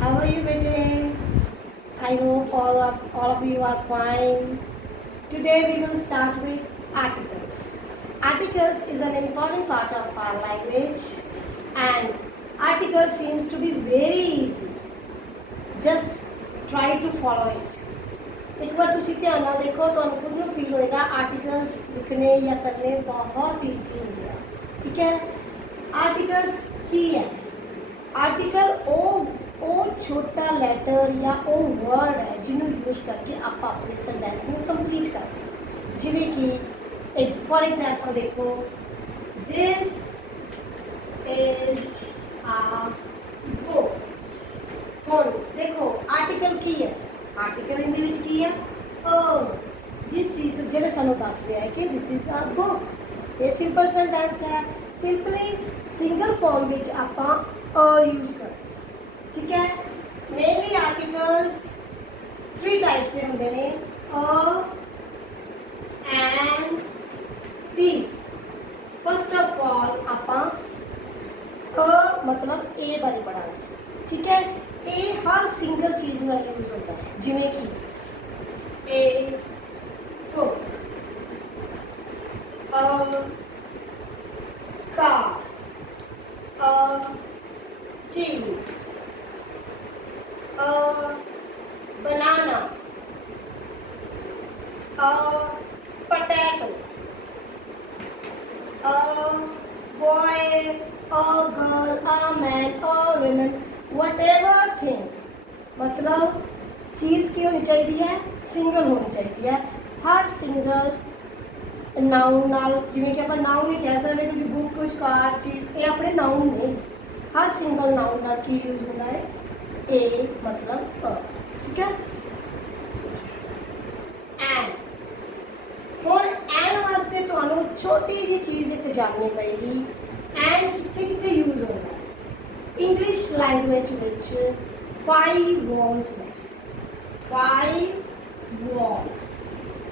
How are you, bete? I hope all of you are fine. Today we will start with articles. Articles is an important part of our language, and article seems to be very easy. Just try to follow it. एक बार ਤੁਸੀਂ ਧਿਆਨ ਨਾਲ ਦੇਖੋ, ਤੁਹਾਨੂੰ ਖੁਦ ਨੂੰ feel ਹੋਏਗਾ articles ਲਿਖਣੇ ਜਾਂ ਕਰਨੇ ਬਹੁਤ ਈਜ਼ੀ ਹੁੰਦੇ ਆ। ਠੀਕ ਹੈ, ਆਰਟੀਕਲਸ ਕੀ ਹੈ? ਆਰਟੀਕਲ ਉਹ ਛੋਟਾ ਲੈਟਰ ਜਾਂ ਉਹ ਵਰਡ ਹੈ ਜਿਹਨੂੰ ਯੂਜ਼ ਕਰਕੇ ਆਪਾਂ ਆਪਣੇ ਸੈਂਟੈਂਸ ਨੂੰ ਕੰਪਲੀਟ ਕਰਦੇ ਹਾਂ। ਜਿਵੇਂ ਕਿ ਫॉर एग्जांपल ਦੇਖੋ, ਦਿਸ ਇਜ਼ ਆ ਬੁੱਕ। ਹੁਣ ਦੇਖੋ ਆਰਟੀਕਲ ਕੀ ਹੈ? ਆਰਟੀਕਲ ਇਹਦੇ ਵਿੱਚ ਕੀ ਹੈ? ਜਿਸ ਚੀਜ਼ ਤੋਂ ਜਿਹੜੇ ਸਾਨੂੰ ਦੱਸਦੇ ਆ ਕਿ ਦਿਸ ਇਜ਼ ਆ ਬੁੱਕ। ਇਹ ਸਿੰਪਲ ਸੈਂਟੈਂਸ ਹੈ। ਸਿੰਪਲੀ ਸਿੰਗਲ ਫਾਰਮ ਵਿੱਚ ਆਪਾਂ ਯੂਜ਼ ਕਰਦੇ ਹਾਂ। ਠੀਕ ਹੈ, ਮੇਨਲੀ ਆਰਟੀਕਲਸ 3 ਟਾਈਪਸ ਦੇ ਹੁੰਦੇ ਨੇ, and the. First of all ਆਪਾਂ ਮਤਲਬ ए ਬਾਰੇ ਪੜਾਂਗੇ। ਠੀਕ ਹੈ, ਇਹ ਹਰ ਸਿੰਗਲ ਚੀਜ਼ ਨਾਲ ਯੂਜ਼ ਹੁੰਦਾ ਹੈ। ਜਿਵੇਂ ਕਿ ਏ ਬੁੱਕ, ਕਾਰ, cheese, banana, potato, boy, girl, man, women, whatever thing। मतलब चीज़ की होनी चाहिए है, सिंगल होनी चाहिए है। हर सिंगल नाउन नाल, जिवें कि आप नाउन नहीं कह सकते क्योंकि बुक कुछ कार चीज ये अपने नाउन नहीं। हर सिंगल नाउन नाल की यूज होता है ए मतलब अ। ठीक है, एंड हुण एंड वास्ते तुहानूं छोटी जी चीज़ एक जाननी पेगी। एंड कित्थे कित्थे यूज होता है? इंग्लिश लैंग्वेज विच 5 वॉल्स है। 5 walls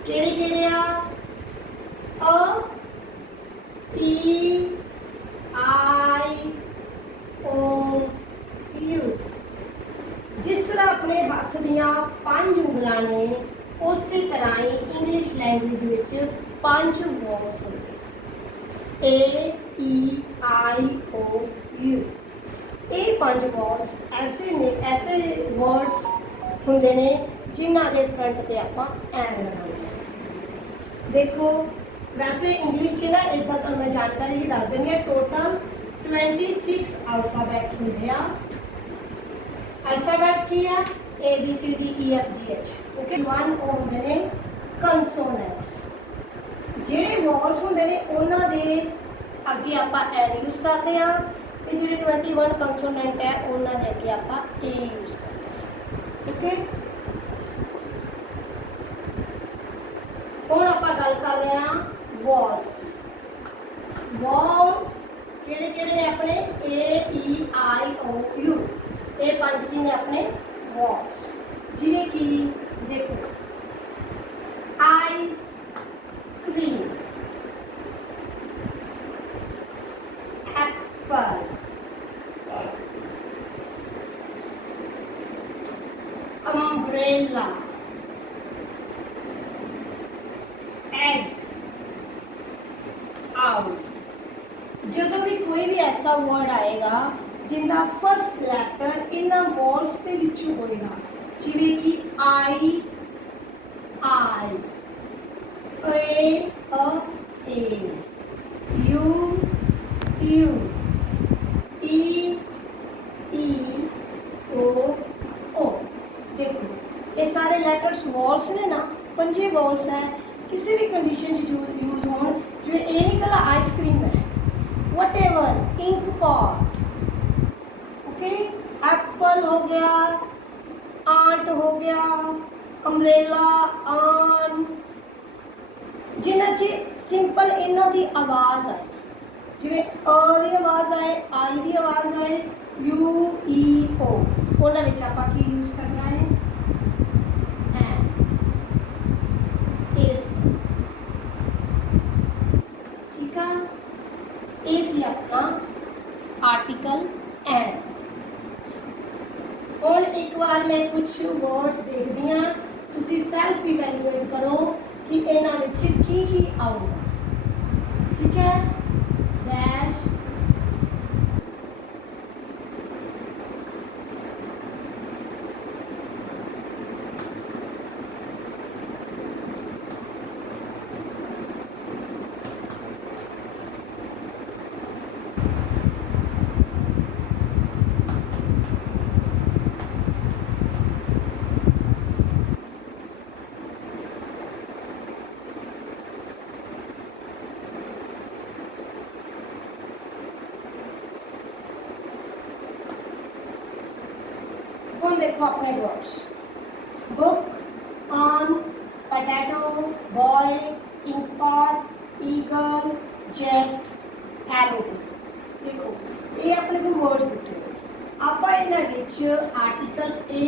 किहड़े किहड़े uh? A, E, I, O, you. जिस तरह अपने हथ दियां 5 ਉਂਗਲਾਂ ने, उस तरह ही इंग्लिश लैंग्वेज विच 5 वॉल्स होंदे। ए, ई, आई, ओ, यू। ये 5 वॉल्स ऐसे ने, ऐसे वर्ड्स होंदे ने जिन्हां दे फ्रंट ते आपां एन लगांदे हां। देखो वैसे इंग्लिश च ना एक बार मैं जानकारी भी दस देनी है। टोटल 26 अल्फाबैट होंगे आ। अल्फाबैट्स की है ABCDEFGH। ओके, 1 होंगे ने कंसोनेंट्स। ਜਿਹੜੇ ਵॉल्स होंगे ने उन्हां दे अगे आपां एन यूज करते हैं, ते ਜਿਹੜੇ 21 कंसोनेंट है उन्हां दे अगे आपां ए यूज करते हैं। ओके, हुण आपां गल कर रहे हैं वॉल्स। वॉल्स किहड़े किहड़े ने अपने? ए, ई, आई, ओ, यू। ये 5 की ने अपने वॉल्स। जिवें कि देखो, ice cream, Apple, umbrella, egg, ਜਦੋਂ भी कोई भी ऐसा वर्ड आएगा जिंदा फर्स्ट लैटर इन्हां वॉल्स के विचों होएगा, जिवें कि आई, आई, ए, यू, यू, ई, ओ। देखो ये सारे लैटर्स वॉल्स ने ना, 5 वॉल्स है। किसी भी कंडीशन यूज हो, जो ये नहीं कला आइसक्रीम है, whatever, ink pot, okay, apple हो गया, आंट हो गया, अम्ब्रेला, आन, जिन्हां च सिंपल इन्हां दी आवाज़ आए, जिवें अ दी आवाज़ आए, आई दी आवाज़ आए, यू, ई, ओ, उन्हां विच आपां की यूज करना है? ठीक है, ये सी अपना आर्टिकल एंड। ਹੁਣ ਇੱਕ ਵਾਰ ਮੈਂ ਕੁਝ ਵਰਡਸ ਦੇਖਦੀ ਹਾਂ, ਤੁਸੀਂ ਸੈਲਫ ਇਵੈਲੂਏਟ ਕਰੋ ਕਿ ਇਹਨਾਂ ਵਿੱਚ ਕੀ ਆਊਗਾ। ਠੀਕ ਹੈ, ਡੈਸ਼ ਹੁਣ देखो अपने वर्ड्स, बुक, आम, potato, boy, ink pot, eagle, jet, aeroplane। देखो ये अपने को वर्ड्स दिखे ਆਪਾਂ ਇਹਨਾਂ ਵਿੱਚ ਆਰਟੀਕਲ ਏ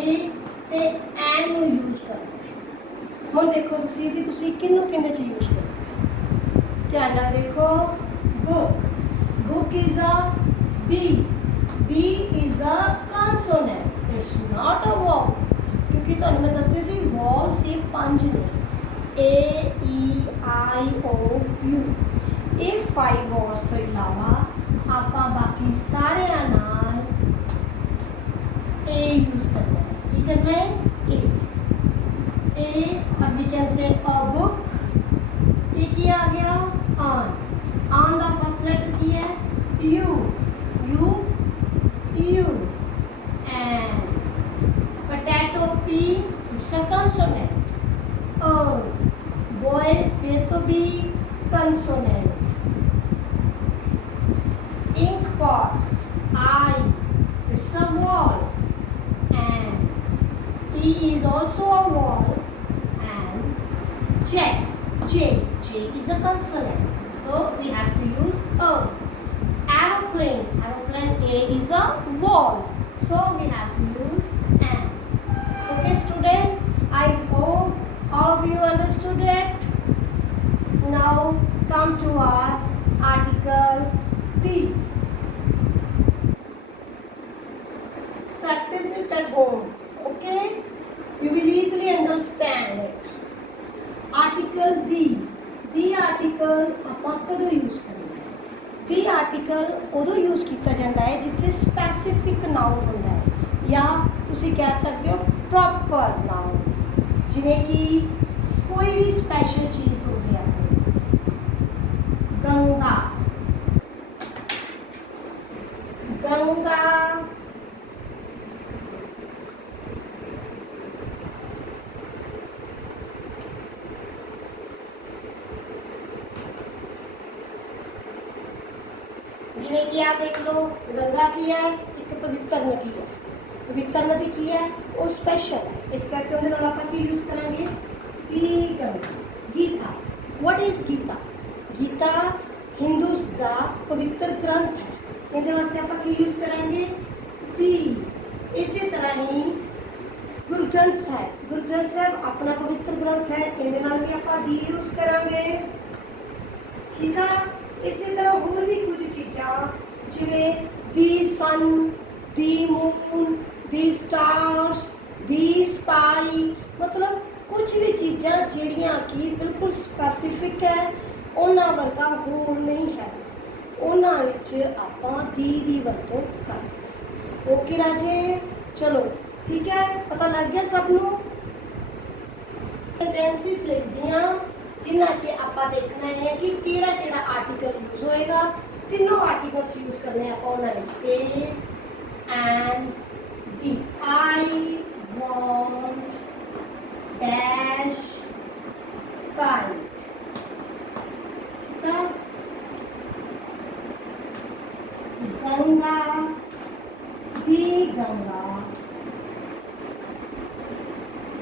ਤੇ ਐਨ ਨੂੰ ਯੂਜ਼ ਕਰਨਾ ਹੈ। ਹੁਣ ਦੇਖੋ ਤੁਸੀਂ ਵੀ ਤੁਸੀਂ ਕਿਹਨੂੰ ਕਿਹਦੇ ਚ ਯੂਜ਼ ਕਰੋਗੇ, ਧਿਆਨ ਨਾਲ ਦੇਖੋ। Book is a B is a consonant, it's not a vowel, क्योंकि ਤੁਹਾਨੂੰ ਮੈਂ ਦੱਸਿਆ ਸੀ ਵॉल ਸੇ ਪੰਜ ਨੇ, A E I O U। ਇਹ 5 ਵॉल्स ਤੋਂ ਇਲਾਵਾ ਆਪਾਂ ਬਾਕੀ ਸਾਰਿਆਂ ਨਾਲ A यूज करना है। ਕੀ करना है? A और we can say a book। ये क्या आ गया? on का फर्स्ट लेटर की है U and potato P, it's a consonant। boy फिर तो भी consonant। ink pot I, it's a wall and E is also a wall and J is a consonant, so we have to use a। aeroplane A is a wall, so we have to use an। okay student, I hope all of you understood it। now come to our article D। practice it at home, okay, you will easily understand it। article D article ਆਪਾਂ ਕਦੋਂ use ਕਰਨਾ ਹੈ? ਦੀ article ਉਦੋਂ use ਕੀਤਾ ਜਾਂਦਾ ਹੈ ਜਿੱਥੇ specific known ਹੁੰਦਾ ਹੈ, ਜਾਂ ਤੁਸੀਂ ਕਹਿ ਸਕਦੇ ਹੋ ਪ੍ਰੋਪਰ ਨਾਊਨ, ਜਿਵੇਂ ਕਿ ਕੋਈ ਵੀ ਸਪੈਸ਼ਲ ਚੀਜ਼ ਹੋ ਜਾਏ ਆਪਣੀ, ਗੰਗਾ जिमें कि आप देख लो, गंगा की है, एक पवित्र नदी है। पवित्र नदी की है वो स्पेशल है, इस करके उन्हें आप यूज करेंगे की गंगा। Gita, what is Gita? गीता हिंदूज का पवित्र ग्रंथ है, इहदे वास्ते आप यूज करेंगे दी। इसी तरह ही गुरु ग्रंथ साहब, गुरु ग्रंथ साहब अपना पवित्र ग्रंथ है, इहदे नाल भी आप दी यूज करेंगे। ठीक है, इसी तरह होर भी कुछ चीज़ां जिवें the sun, the moon, the stars, the sky, मतलब कुछ भी चीज़ां जिहड़ियां कि बिल्कुल स्पैसीफिक है, उन्हां वर्गा होर नहीं है, उन्हां विच आपां दी वरतों करदे। ओके राजे, चलो ठीक है, पता लग गया सब नूं। सेंटेंसिस लिखदी हां जिन्हां 'च आपां देखना है कि किहड़ा किहड़ा आर्टिकल यूज होएगा। तीनों आर्टिकल्स यूज करने आपां उन्हां विच a and the. I want dash kite. ठीक है, गंगा, दी Ganga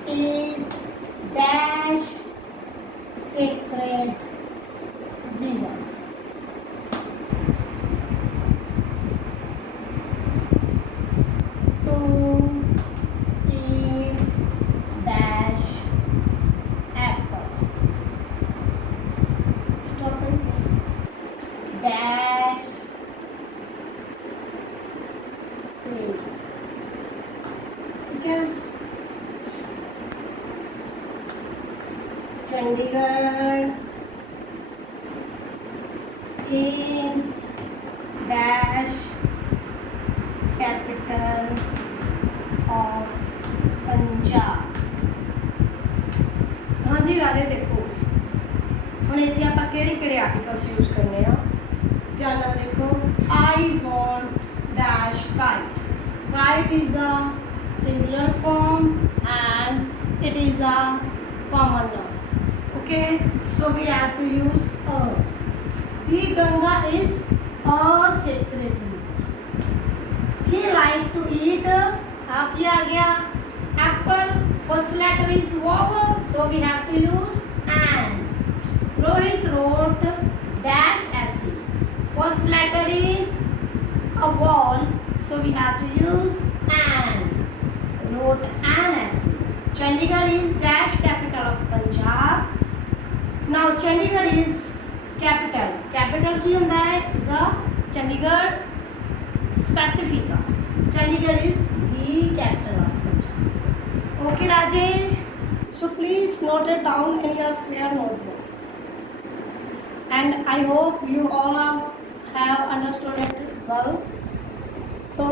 is dash sacred river। To eat dash apple। Stop it। dash tree। है। Chandigarh is dash capital of Punjab. हाँ जी राजे देखो हम इतने आप कि आर्टिकल्स यूज करने ध्यान नाल देखो। I want dash kite. Kite is a singular form and it is a common noun. Okay so we have to use a. The Ganga is a sacred river. He like to eat क्या आ गया apple. First letter is vowel, so we have to use an. Rohit wrote dash essay. First letter is a vowel, so we have to use an. Wrote an essay. Chandigarh is dash capital of Punjab. Now Chandigarh is capital की होंदा है is a Chandigarh specific. Chandigarh is the capital of Punjab. Okay राजे so please note it down in your notebook and I hope you all have understood it well. So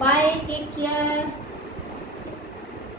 bye take care.